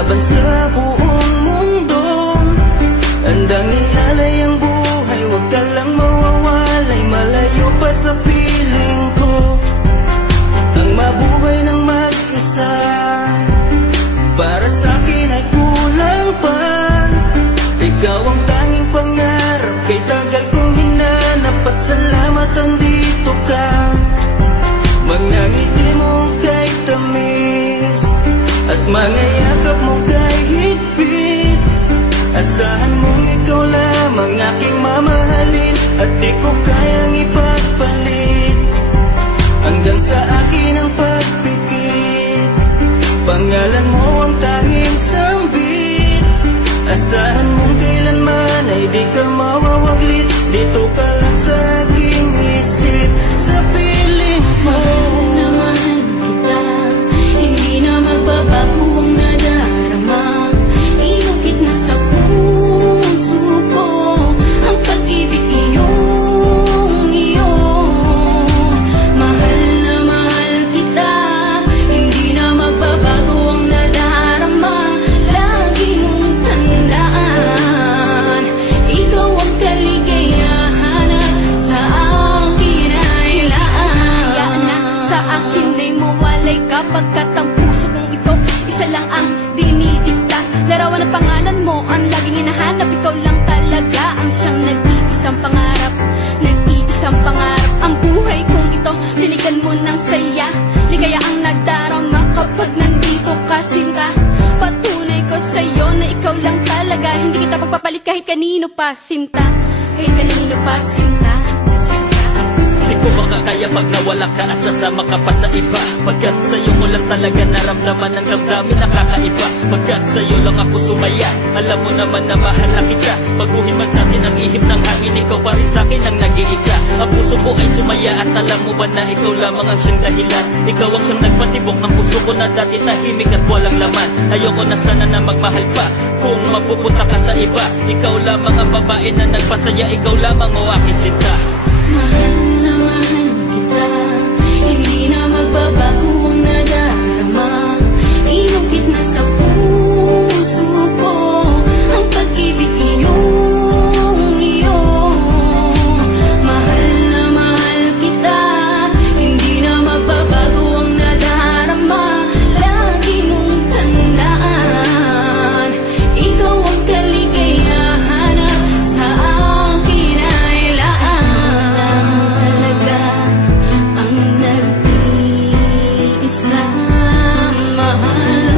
laban sa buong mundo. Handang ialay ang buhay, huwag ka lang mawawalay, malayo pa sa piling ko. Ang mabuhay ng mag-isa, para sa'kin ay kulang pa. Ikaw ang tanging pangarap, kay tagal kong hinanap, at salamat andito ka. Mga ngiti mo kay tamis, at mga yakap mo kay higpit. Asahan mong ikaw lamang aking mamahalin, at di ko kayang ipagpalit. Hanggang sa akin ang pagpikit, pangalan mo ang tanging sambit. Asahan mong kailanman ay di ka mawawaglit, dito ka lang sa aking isip, sa piling mo. Mahal kita, hindi na magbabago ang nadarama. Inukit na sa puso ko ang pag-ibig iyong iyo. Mahal na mahal kita, hindi na magbabago ang nadarama. Lagi mong tandaan, ikaw ang kaligayahan sa akin ay laan. Sa akin ay mawalay kapagkat ang puso kong ito isa lang ang dinidikta. Larawan at pangalan mo ang laging hinahanap, ikaw lang talaga ang siyang nag-iisang pangarap. Nag-iisang pangarap ang buhay kong ito, binigyan mo ng saya. Ligaya ang nagdarama kapag nandito ka, sinta. Patunay ko sa'yo na ikaw lang talaga, hindi kita pagpapalit kahit kanino pa, sinta. Kahit kanino pa, sinta. Di ko makakaya pag nawala ka at sasama ka pa sa iba. Pagkat sa'yo mo lang talaga naramdaman ang damdamin nakakaiba. Pagkat sa'yo lang ako sumaya, alam mo naman na mahal na kita. Baguhin man sa'tin ang ihip ng hangin, ikaw pa rin sa'kin ang nag-iisa. Ang puso ko ay sumaya at alam mo ba na ikaw lamang ang siyang dahilan. Ikaw ang siyang nagpatibok ng puso ko na dati tahimik at walang laman. Ayoko na sana na magmahal pa kung mapupunta ka sa iba. Ikaw lamang ang babae na nagpasaya, ikaw lamang o aking sinta. Mahal na mahal kita, hindi na magbabago ang nadarama. Inukit na sa puso ko ang pag-ibig iyong iyo. Mahal na mahal kita, hindi na magbabago ang nadarama. Lagi mong tandaan, ikaw ang kaligayahan sa akin ay laan. Talaga ang nag-iisang mahal